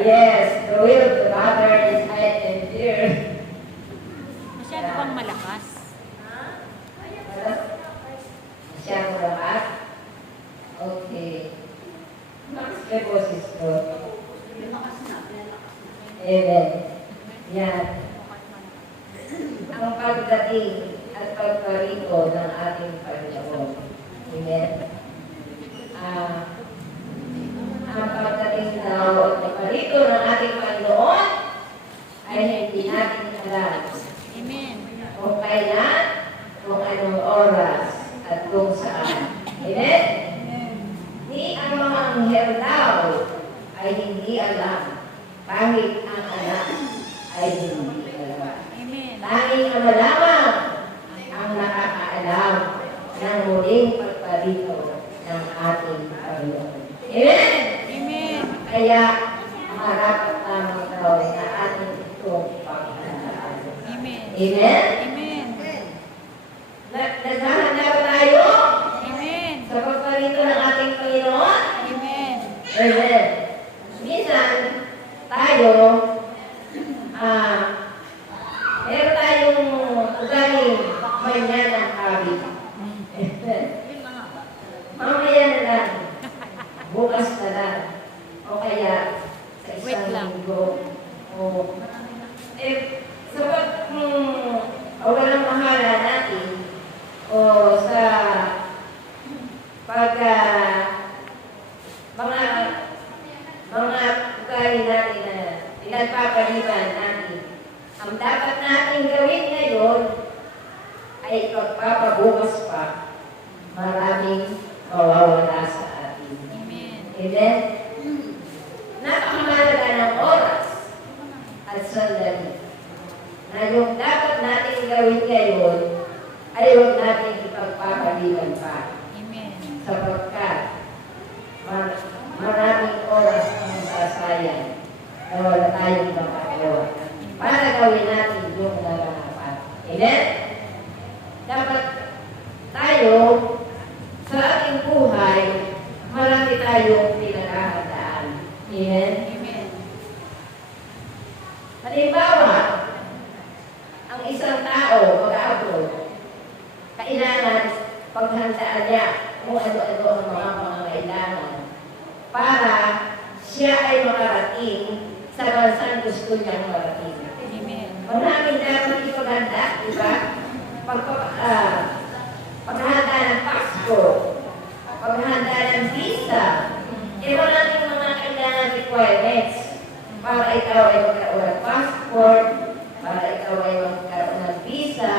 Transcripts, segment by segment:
Yes, the will of the Father is high and dear. Masyado bang malakas? Masyado lakas? Okay. Max ka po, sister. Amen. Yan. Ang pagdating at pagparito ng ating Panginoon. Amen. Ang pagdating daw at pagparito ng ating Panginoon ay hindi natin alam. Amen. Kung kailan, kung anong oras, at kung saan. Amen? Ni ang mga anghel daw ay hindi alam. Kahit ang anak ay hindi alam. Amen. Tanging ang lamang ang nakakaalam ng muling pagparito ng ating Panginoon. Amen? Amen. Kaya, marapat lamang daw na ating itong paghandaan. Amen. Amen? Amen. Naghahanda ba tayo Amen. sa pagparito ng ating Panginoon? Amen. Amen. Minsan, tayo, meron tayong ugaling manyan ng habit. Amen. Mamaya na lang, bukas na lang, o kaya sa Wait isang lang. linggo. Sa walang mahala natin, o sa pag mga ugali natin na pinagpapaliban natin, ang dapat natin gawin ngayon ay pagpapabukas pa, maraming mawawala sa atin. Amen. Amen? Napakahalaga ng oras at sandali na yung dapat natin gawin ngayon ay huwag natin ipagpapaliban pa. Amen. Sapagkat maraming oras ang sasayang na wala tayong makagawa para gawin natin yung nararapat. Amen? Dapat tayo sa ating buhay, marami tayong pinaghahandaan. Amen? Amen. Halimbawa, ang isang tao mag-abroad, kailangan paghandaan niya kung ano-ano ang mga pangangailangan para siya ay makarating sa bansang gusto niyang marating. Amen. Maraming dapat ipaghanda, di ba? Paghanda ng passport, paghanda ng visa, maraming mga kailangan requirements para ikaw ay magkaroon ng passport, para ikaw ay magkaroon ng visa,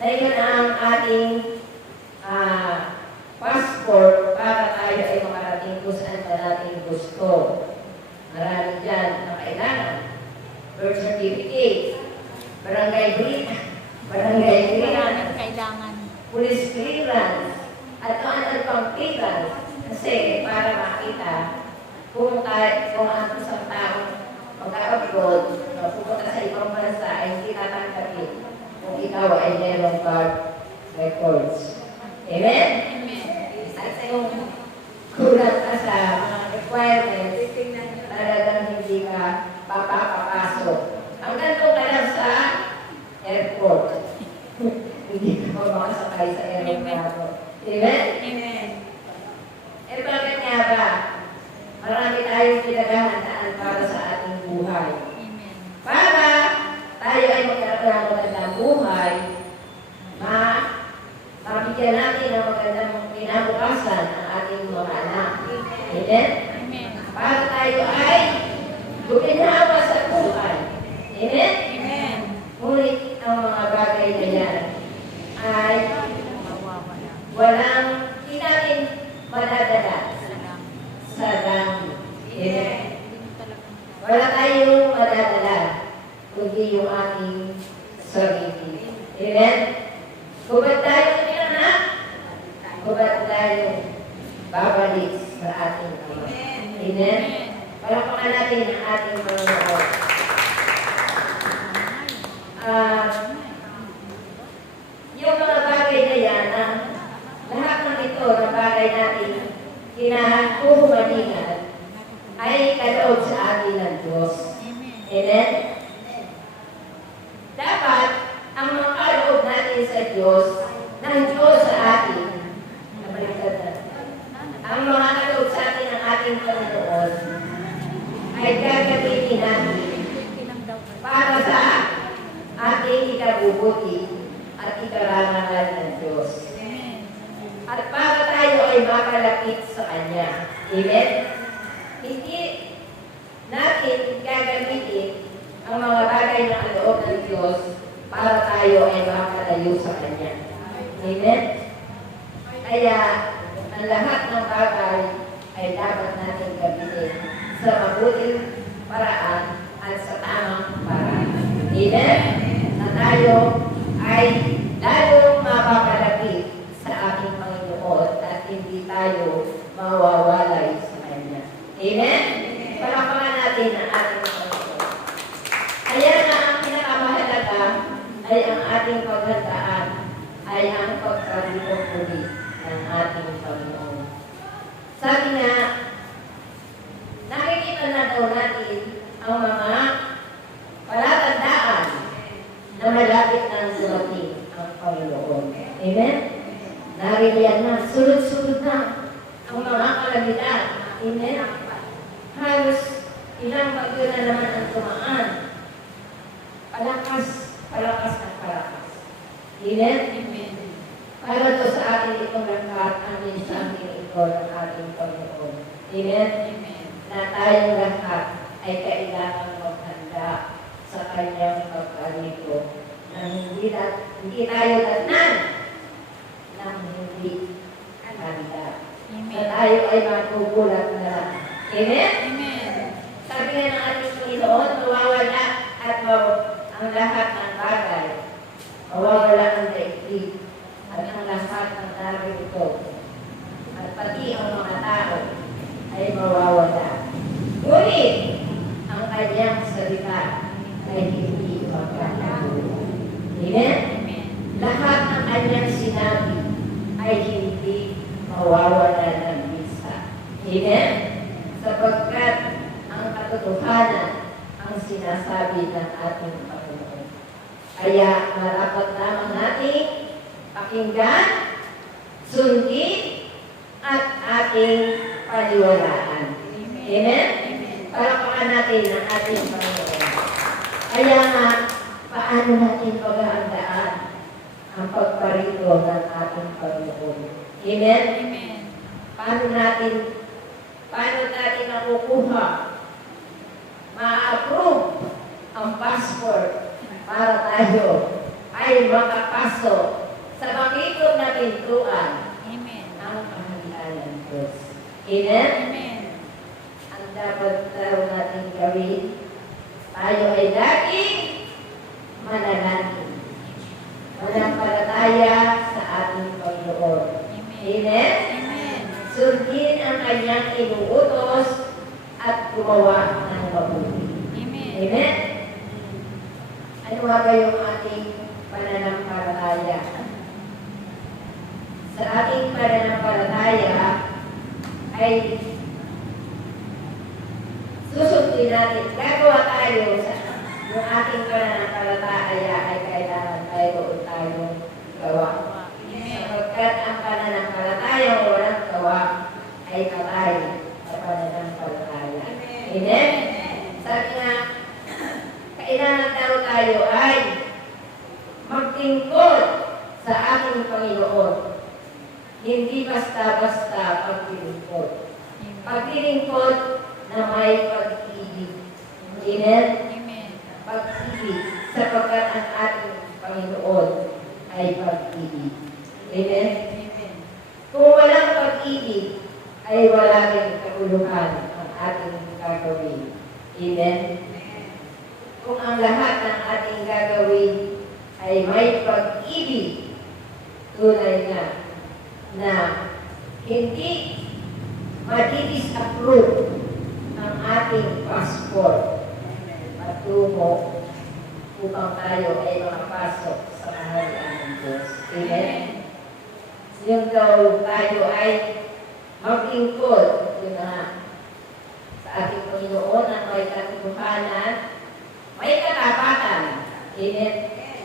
na yun ang ating passport para tayo ay makarating kung saan pa natin gusto. Marami dyan na kailangan. Birth certificate, barangay clearance, Kailangan. police clearance, at kung ano pang clearance. Kasi para makita kung ang isang tao mag-abroad, pupunta sa ibang bansa ay hindi tatanggapin kung ikaw ay merong card records. Amen? Amen. At yung kulang ka sa mga requirements, talagang hindi ka papapasok. Hanggang kung ka lang sa airport, hindi ka makasakay sa aeroplano. Amen? Amen. Bakit nga ba? Marami tayong pinaghahandaan para sa ating buhay. Amen. Para tayo ay magkaroon ng magandang buhay, mabigyan natin ng magandang kinabukasan ang ating mga anak. Amen? Amen. Para tayo ay guminawa sa buhay. Amen? Amen. Ngunit ang mga bagay na yan ay Mawawala. walang hindi natin madadala Salamat. sa langit. Amen? Hindi mo talaga Wala tayong madadala kundi yung ating sarili. Amen? Kubad tayo anak, kubad tayo babalik sa ating Ama. Amen? Palakpakan natin ang ating Panginoon. Yung mga bagay na yan, lahat ng ito na bagay natin kinahumalingan ay kaloob sa atin ng Diyos. Amen. Amen? Dapat, ang mga kaloob natin sa Diyos, ng Diyos sa atin, nabaliktad na. Ang mga kaloob sa atin ng ating Panginoon, ay gagamitin natin para sa ating ikabubuti at ikarangalan ng Diyos. Amen. At para tayo ay makalapit sa Kanya. Amen? Hindi natin gagamitin ang mga bagay ng loob ng Diyos para tayo ay makalayo sa Kanya. Amen? Kaya, ang lahat ng bagay ay dapat natin gamitin sa mabuting paraan at sa tamang paraan. Amen? Na tayo ay lalong mapapalapit sa ating Panginoon at hindi tayo mawawalay sa Kanya. Amen? Palakpakan natin ang ating Panginoon. Kaya nga ang pinakamahalaga ay ang ating paghandaan ay ang pagkaripong muli ng ating Panginoon. Sabi nga, nakikita na daw natin ang mga palatandaan na malapit ng dumating ang Panginoon. Amen? Nariliyan na, sunod-sunod na ang mga kalamidad. Amen? Halos ilang bagyo na naman ang tumaan. Palakas ng palakas. Amen? Amen. Para to sa atin itong lahat ang minsang ito ng ating Panginoon. Amen? Amen. Na tayong lahat ay kailangan maghanda sa Kanyang pagkarito na hindi tayo datnan ng hindi handa. Na Amen. tayo ay matugulat na lang. Amen? Amen. Sabi nga ng ating Panginoon, mawawala at ang lahat ng bagay. Mawawala ang daigdig at ang lahat ng narito. At pati ang mga tao ay mawawala. Ngunit, ang kanyang salita ay hindi magkakagulo. Amen? Amen. Lahat ng kanyang sinabi ay hindi mawawala ng bisa. Amen? Sapagkat ang katotohanan ang sinasabi ng ating Panginoon. Kaya marapat lamang nating pakinggan, sundin, at ating paniwalaan. Amen? Palakpakan natin ang ating Panginoon. Kaya nga, paano natin paghahandaan ang pagparito ng ating Panginoon? Amen? Amen. Paano natin nakukuha, ma-approve ang passport para tayo ay makapasok sa makikot na pintuan Amen. ng kaharian ng Diyos. Amen? Amen. Ang dapat daw natin gawin, tayo ay laging manalangin. Manampalataya sa ating Panginoon. Amen? Amen. Sundin ang kanyang inuutos at gumawa ng mabuti. Amen. Amen? Ano nga ba yung ating pananampalataya? Sa ating pananampalataya ay susundin natin. Gagawa tayo sa yung ating pananampalataya ay kailangan tayo gawa. Sapagkat ang pananampalataya o walang gawa ay patay sa pananampalataya. Amen? Sabi nga, kailangan daw tayo ay magtingkod sa ating Panginoon. Hindi basta-basta pagtilingkod. Pagtilingkod na may pag-ibig. Amen? Amen. Pag-ibig. Sapagkat ang ating Panginoon ay pag-ibig. Amen? Amen. Kung walang pag-ibig, ay wala rin kabuluhan ang ating gagawin. Amen? Kung ang lahat ng ating gagawin ay may pag-ibig, tunay nga na hindi ma-disapprove ang ating passport patungo upang tayo ay makapasok sa kaharian ng Diyos. Amen? Yung daw tayo ay maglingkod, yun na, sa ating Panginoon ang may katotohanan, may katapatan. Amen.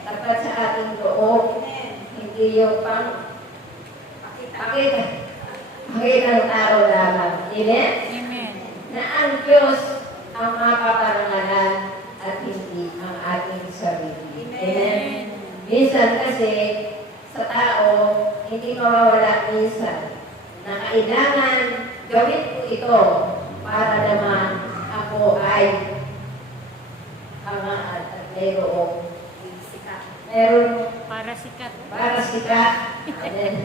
Tapat sa ating loob, hindi yung pakita ng tao lamang. Amen. Amen. Na ang Diyos ang mapaparangalan at hindi ang ating sarili. Amen. Minsan kasi sa tao, hindi mawawala minsan na kailangan gawin ko ito para naman ako ay hangaan at mayroong Para sikat. para sikat. Amen.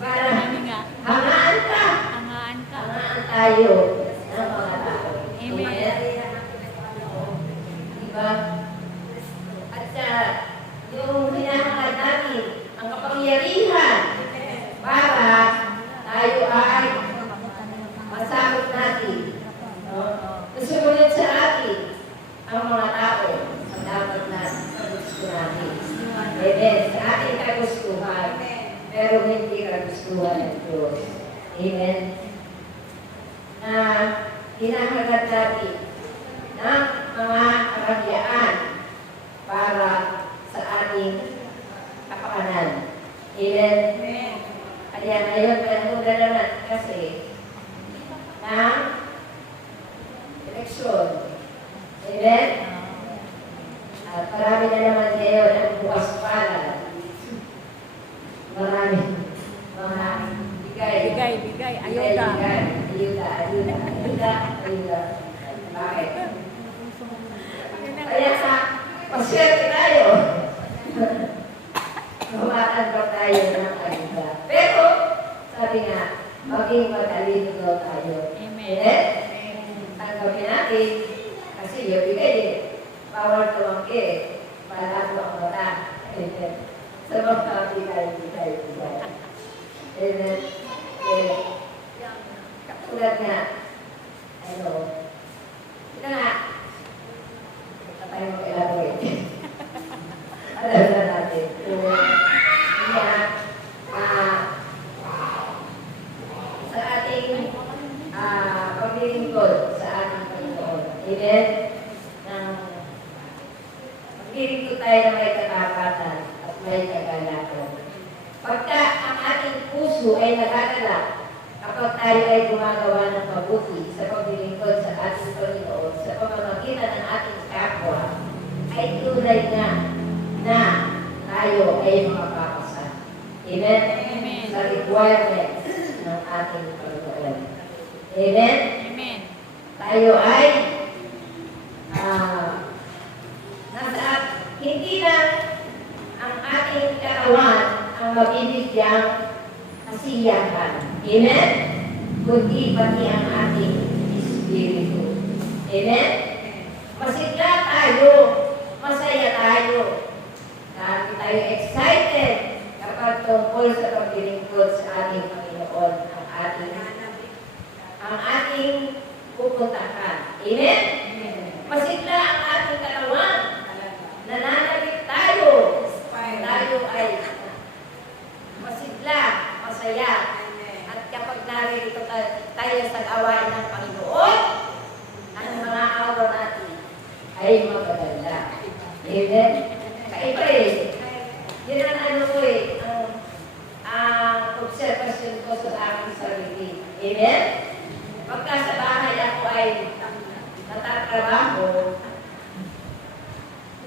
Para Marami nga. hangaan ka. Hangaan ka. Hangaan tayo ng mga tao. Amen. Diba? At yung hinahangad natin, ang kapangyarihan para tayo ay masakot natin. No? Susunod sa atin ang mga tao ang dapat na gusto natin. Amen. Sa ating kagustuhan, pero hindi kagustuhan ng Diyos. Amen. Na hinahangad natin ng mga karagyaan para sa ating kapakanan. Amen. Kaya ngayon, panahon na naman kasi ng eleksyon. Amen. At marami na naman ngayon ang bukas pala. Marami. Mga bigay. Ayuda. Ayuda. Bakit? Kaya paswerte tayo. Tumatanggap tayo ng ayuda. Pero, sabi nga, maging matalino daw tayo. Amen. Tanggapin natin. Kasi yung bigay eh. Bawal tumangki eh. Malabo ang mata. Sa mga bigay. Amen. Katulad nga, ito nga, ito tayo mag-elaborate. Alam na natin, kung sa ating paglilingkod sa ating Panginoon. Amen? Paglilingkod tayo na may katapatan at may kagalakan. Pagka ang ating puso ay nagagalak, kapag tayo ay gumagawa ng mabuti sa paglilingkod sa ating Panginoon, sa pamamagitan ng ating kapwa, ay tunay na tayo ay makapapasa. Amen? Amen. Sa requirements ng ating Panginoon. Amen? Amen. Tayo ay hindi lang ang ating katawan ang mabibigyang kasiyahan. Amen? Kundi pati ang ating espiritu. Amen? Masigla tayo, masaya tayo. Dahil tayo excited kapag tungkol sa paglilingkod sa ating Panginoon, ang ating pupuntahan. Amen? Masigla ang ating katawan. Nananabik tayo. Tayo ay masigla, masaya. At kapag narito tayo sa gawain ng Panginoon, ang mga awa natin ay magaganda. Amen? Kaiba eh. Yan ang ano ko eh, ang observation ko sa aking sarili. Amen? Pagka sa bahay ako ay natatrabaho,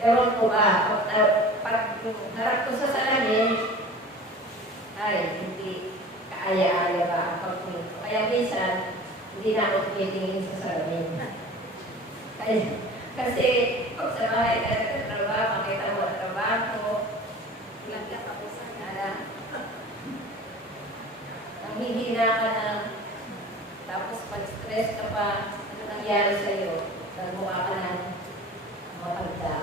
ewan ko ba, pag harap ko sa salamin, ay, hindi kaaya-aya ba ang pagtingin ko. Kaya minsan, hindi na ako tumitingin sa salamin. Kasi, pag sa bahay ka nagtatrabaho, makita mo ang trabaho, nanghihina ka na, tapos pag-stress ka pa, ano nangyari sa'yo? Nagmukha ka na matagda.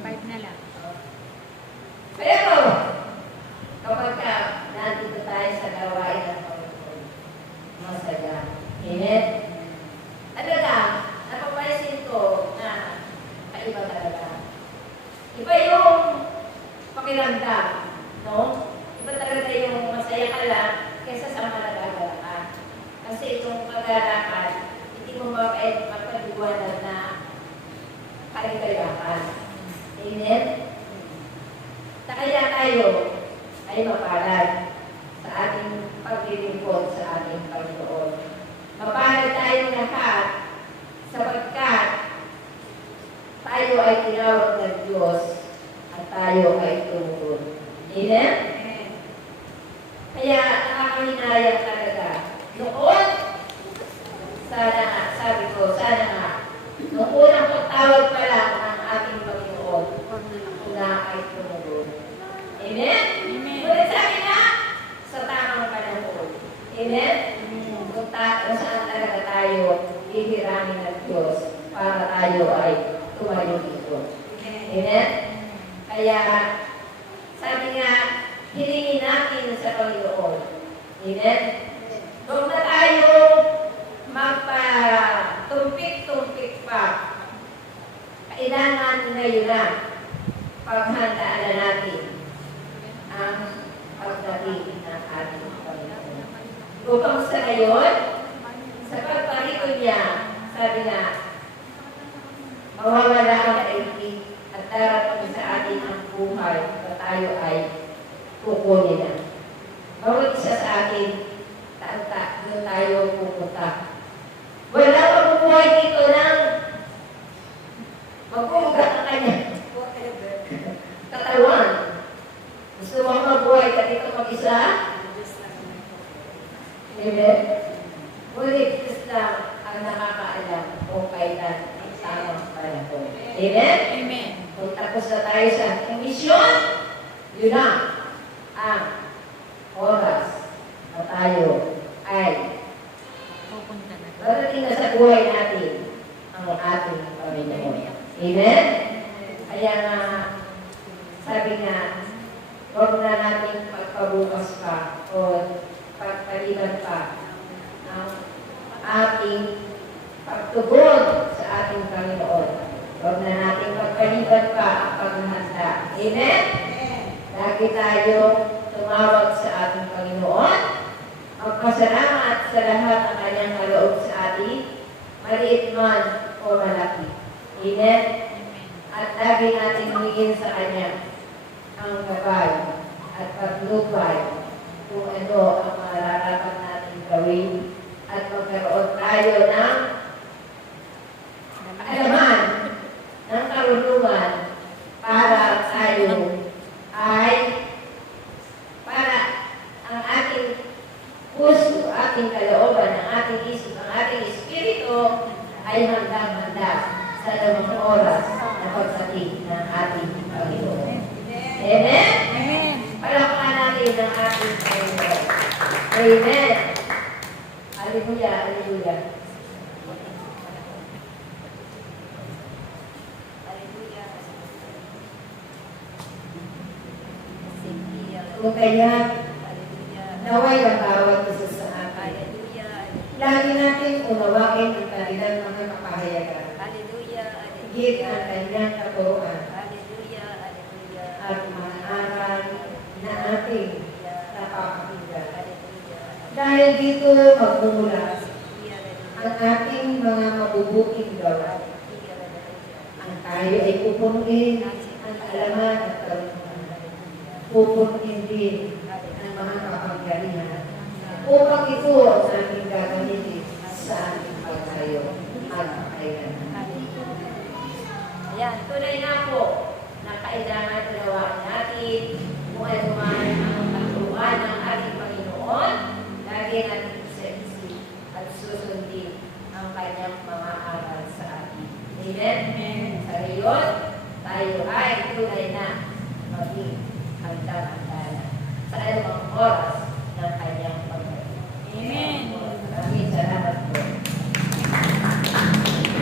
Five na lang. Pero, kapag ka nandito tayo sa gawain ng Panginoon, masaya. Amen? Talaga, napapansin ko na kaiba talaga. Iba yung pakiramdam, no? Iba talaga yung masaya ka lang kaysa sa malagagala ka. Kasi ay mapaliwanag na kaligayahan. Amen? Kaya tayo ay mapalad sa ating paglilingkod sa ating Panginoon. Mapalad tayong lahat sapagkat tayo ay tinawag ng Diyos at tayo ay tumugon. Amen? Kaya nakakahinayang talaga. Noon, sana nga, sabi ko, sana nga, noong unang pagtawag pa lang ng ating Panginoon, na ay tumugon. Amen? Amen. Ngunit sabi nga, sa tamang panahon. Amen? Kung saan talaga tayo ihiramin ng Diyos para tayo ay tumayo dito. Amen? Kaya, sabi nga, hilingin natin sa Panginoon. Amen? Huwag na tayo magpa-tumpik-tumpik pa. Kailangan ngayon na paghandaan na natin ang pagdating ng ating Panginoon. Upang sa ngayon, sa pagparito niya, sabi nga, mawawala ang daigdig at darating sa atin ang buhay na tayo ay kukunin na. Bawat isa sa atin, doon tayo pupunta. Wala mabubuhay dito ng magpugat ang kanya katawan. Gusto mo mabuhay ka dito mag-isa? Amen? Ngunit Diyos lang ang nakakaalam kung kailan ang tamang panahon. Amen? Amen. Kung tapos na tayo sa ating misyon, yun na ang oras na tayo ay Pupunta na. darating na sa buhay natin ang ating Panginoon. Amen? Kaya nga, sabi nga, huwag na natin pagpabukas pa o pagpaliban pa ang ating pagtugon sa ating Panginoon. Huwag na natin pagpaliban pa ang paghahanda. Amen? Lagi tayo tumawag sa ating Panginoon. Magpasalamat sa lahat ng kanyang kaloob sa atin, maliit man o malaki. Amen? At lagi natin hingin sa Kanya ang gabay at paglubay kung ano ang mararapat natin gawin at magkaroon tayo ng alaman, ng karunungan para tayo ay para ang ating puso, ating kalooban, ang ating isip, ang ating espiritu ay handang-handa sa lamang oras na pagdating ng ating Panginoon. Amen? Amen. Palakpakan natin ang ating Panginoon. Amen. Hallelujah, hallelujah. Kung kaya, naway ang bawat isa sa atin. Lagi natin unawain ang kanilang mga kapahayagan. Higit ang kanyang katuruan at mga aral na ating napapakinggan. Dahil dito magmumula ang ating mga mabubuting gawa. Ang tayo ay pupunuin ang kaalaman at karunungan. Pupunuin din ang mga kapangyarihan upang ito ang ating gagamitin sa ating pagtayo at kailangan. Ayan, tunay nga po na kailangan gawin natin kung ano man ang pagturuan ng ating Panginoon, lagi natin sa isip at susundin ang kanyang mga aral sa atin. Amen? Sa ngayon, tayo ay tunay na maging handa.